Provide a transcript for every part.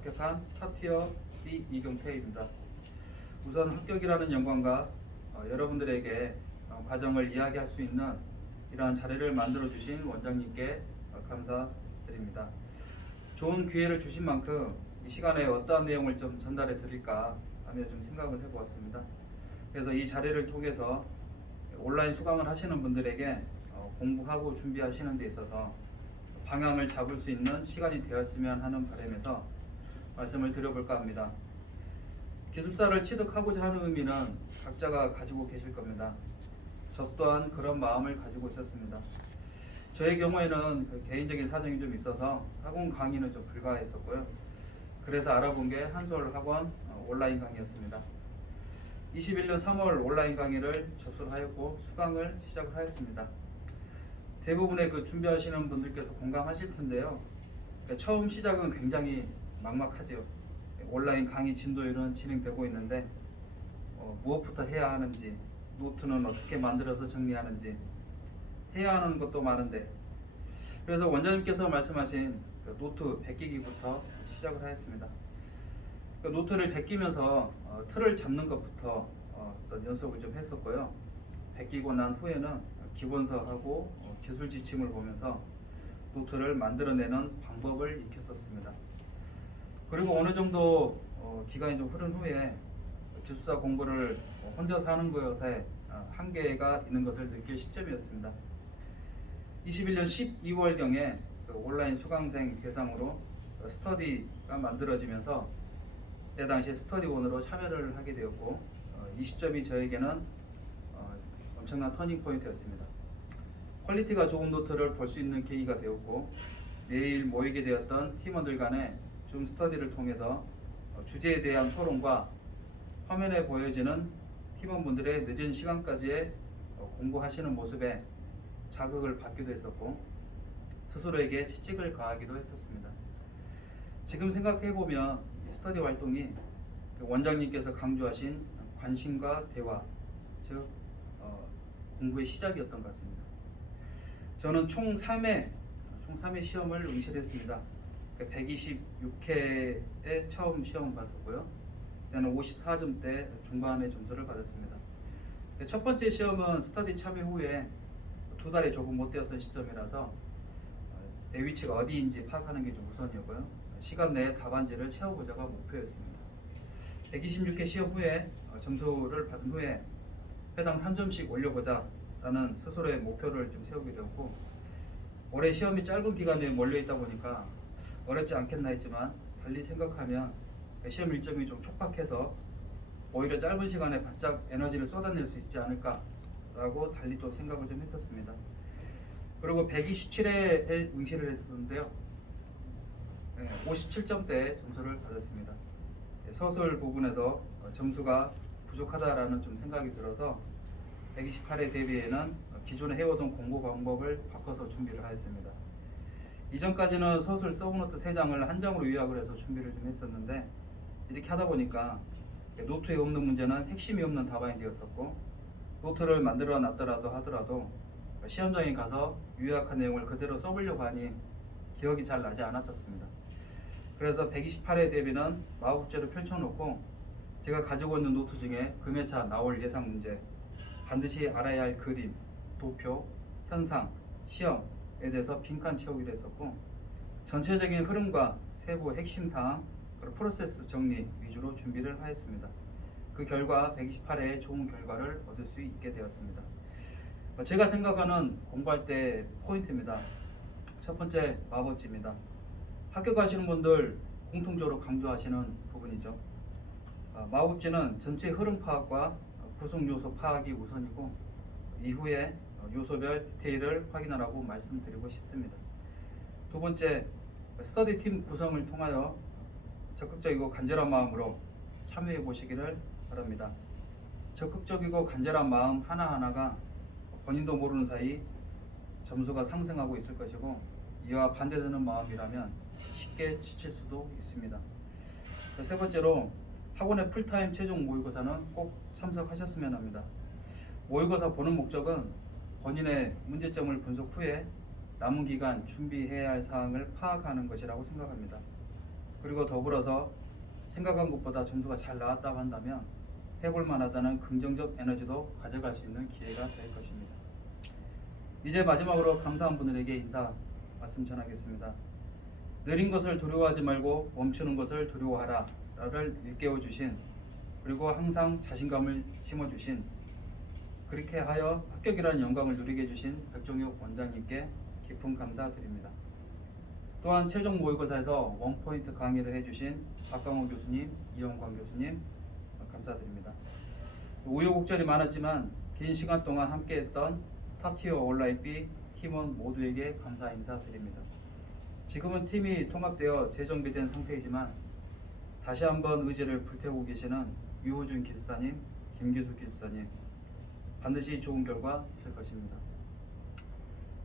합격한 탑티어 B 이경태입니다. 우선 합격이라는 영광과 여러분들에게 과정을 이야기할 수 있는 이러한 자리를 만들어 주신 원장님께 감사드립니다. 좋은 기회를 주신 만큼 이 시간에 어떠한 내용을 좀 전달해 드릴까 하며 좀 생각을 해보았습니다. 그래서 이 자리를 통해서 온라인 수강을 하시는 분들에게 공부하고 준비하시는 데 있어서 방향을 잡을 수 있는 시간이 되었으면 하는 바람에서 말씀을 드려볼까 합니다. 기술사를 취득하고자 하는 의미는 각자가 가지고 계실 겁니다. 저 또한 그런 마음을 가지고 있었습니다. 저의 경우에는 개인적인 사정이 좀 있어서 학원 강의는 좀 불가했었고요. 그래서 알아본 게 한솔학원 온라인 강의였습니다. 21년 3월 온라인 강의를 접수를 하였고 수강을 시작을 하였습니다. 대부분의 그 준비하시는 분들께서 공감하실 텐데요. 처음 시작은 굉장히 막막하죠. 온라인 강의 진도에는 진행되고 있는데 무엇부터 해야 하는지, 노트는 어떻게 만들어서 정리하는지 해야 하는 것도 많은데, 그래서 원장님께서 말씀하신 그 노트 베끼기부터 시작을 하였습니다. 그 노트를 베끼면서 틀을 잡는 것부터 어떤 연습을 좀 했었고요. 베끼고 난 후에는 기본서하고 기술 지침을 보면서 노트를 만들어내는 방법을 익혔었습니다. 그리고 어느 정도 기간이 좀 흐른 후에 기술사 공부를 혼자서 하는 것에 한계가 있는 것을 느낄 시점이었습니다. 21년 12월경에 그 온라인 수강생 대상으로 스터디가 만들어지면서 그때 당시에 스터디원으로 참여를 하게 되었고, 이 시점이 저에게는 엄청난 터닝 포인트였습니다. 퀄리티가 좋은 노트를 볼 수 있는 계기가 되었고, 매일 모이게 되었던 팀원들 간의 줌 스터디를 통해서 주제에 대한 토론과 화면에 보여지는 팀원분들의 늦은 시간까지의 공부하시는 모습에 자극을 받기도 했었고, 스스로에게 채찍을 가하기도 했었습니다. 지금 생각해보면 이 스터디 활동이 원장님께서 강조하신 관심과 대화, 즉 공부의 시작이었던 것 같습니다. 저는 총 3회 시험을 응시했습니다. 126회에 처음 시험을 봤었고요. 그때는 54점대 중반의 점수를 받았습니다. 첫 번째 시험은 스터디 참여 후에 2달이 조금 못 되었던 시점이라서 내 위치가 어디인지 파악하는 게 좀 우선이었고요. 시간 내에 답안지를 채워보자가 목표였습니다. 126회 시험 후에 점수를 받은 후에 회당 3점씩 올려보자 라는 스스로의 목표를 좀 세우게 되었고, 올해 시험이 짧은 기간에 몰려있다 보니까 어렵지 않겠나 했지만, 달리 생각하면 시험 일정이 좀 촉박해서 오히려 짧은 시간에 바짝 에너지를 쏟아낼 수 있지 않을까 라고 달리 또 생각을 좀 했었습니다. 그리고 127회에 응시를 했었는데요. 57점대 점수를 받았습니다. 서술 부분에서 점수가 부족하다라는 좀 생각이 들어서 128회 대비에는 기존에 해오던 공부 방법을 바꿔서 준비를 하였습니다. 이전까지는 서술 서브노트 3장을 한 장으로 요약을 해서 준비를 좀 했었는데, 이렇게 하다 보니까 노트에 없는 문제는 핵심이 없는 답안이 되었었고, 노트를 만들어 놨더라도 하더라도 시험장에 가서 요약한 내용을 그대로 써보려고 하니 기억이 잘 나지 않았었습니다. 그래서 128회 대비는 마법제로 펼쳐놓고 제가 가지고 있는 노트 중에 금회차 나올 예상 문제, 반드시 알아야 할 그림, 도표, 현상, 시험에 대해서 빈칸 채우기로 했었고, 전체적인 흐름과 세부 핵심 사항, 그리고 프로세스 정리 위주로 준비를 하였습니다. 그 결과 128회에 좋은 결과를 얻을 수 있게 되었습니다. 제가 생각하는 공부할 때 포인트입니다. 첫 번째, 마법지입니다. 학교 가시는 분들 공통적으로 강조하시는 부분이죠. 마법지는 전체 흐름 파악과 구성 요소 파악이 우선이고, 이후에 요소별 디테일을 확인하라고 말씀드리고 싶습니다. 두 번째, 스터디 팀 구성을 통하여 적극적이고 간절한 마음으로 참여해 보시기를 바랍니다. 적극적이고 간절한 마음 하나하나가 본인도 모르는 사이 점수가 상승하고 있을 것이고, 이와 반대되는 마음이라면 쉽게 지칠 수도 있습니다. 세 번째로, 학원의 풀타임 최종 모의고사는 꼭 참석하셨으면 합니다. 모의고사 보는 목적은 본인의 문제점을 분석 후에 남은 기간 준비해야 할 사항을 파악하는 것이라고 생각합니다. 그리고 더불어서 생각한 것보다 점수가 잘 나왔다고 한다면 해볼 만하다는 긍정적 에너지도 가져갈 수 있는 기회가 될 것입니다. 이제 마지막으로 감사한 분들에게 인사 말씀 전하겠습니다. 느린 것을 두려워하지 말고 멈추는 것을 두려워하라 라를 일깨워 주신, 그리고 항상 자신감을 심어주신, 그렇게 하여 합격이라는 영광을 누리게 해주신 백종혁 원장님께 깊은 감사드립니다. 또한 최종 모의고사에서 원포인트 강의를 해주신 박강호 교수님, 이영광 교수님 감사드립니다. 우여곡절이 많았지만 긴 시간 동안 함께했던 탑티어 온라인 B 팀원 모두에게 감사 인사드립니다. 지금은 팀이 통합되어 재정비된 상태이지만 다시 한번 의지를 불태우고 계시는 유호준 기술사님, 김기수 기술사님, 반드시 좋은 결과 있을 것입니다.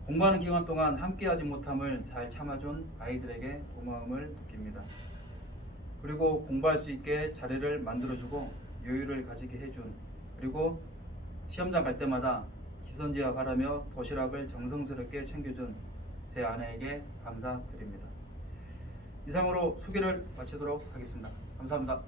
공부하는 기간 동안 함께하지 못함을 잘 참아준 아이들에게 고마움을 느낍니다. 그리고 공부할 수 있게 자리를 만들어주고 여유를 가지게 해준, 그리고 시험장 갈 때마다 기선제압하라며 도시락을 정성스럽게 챙겨준 제 아내에게 감사드립니다. 이상으로 수기를 마치도록 하겠습니다. 감사합니다.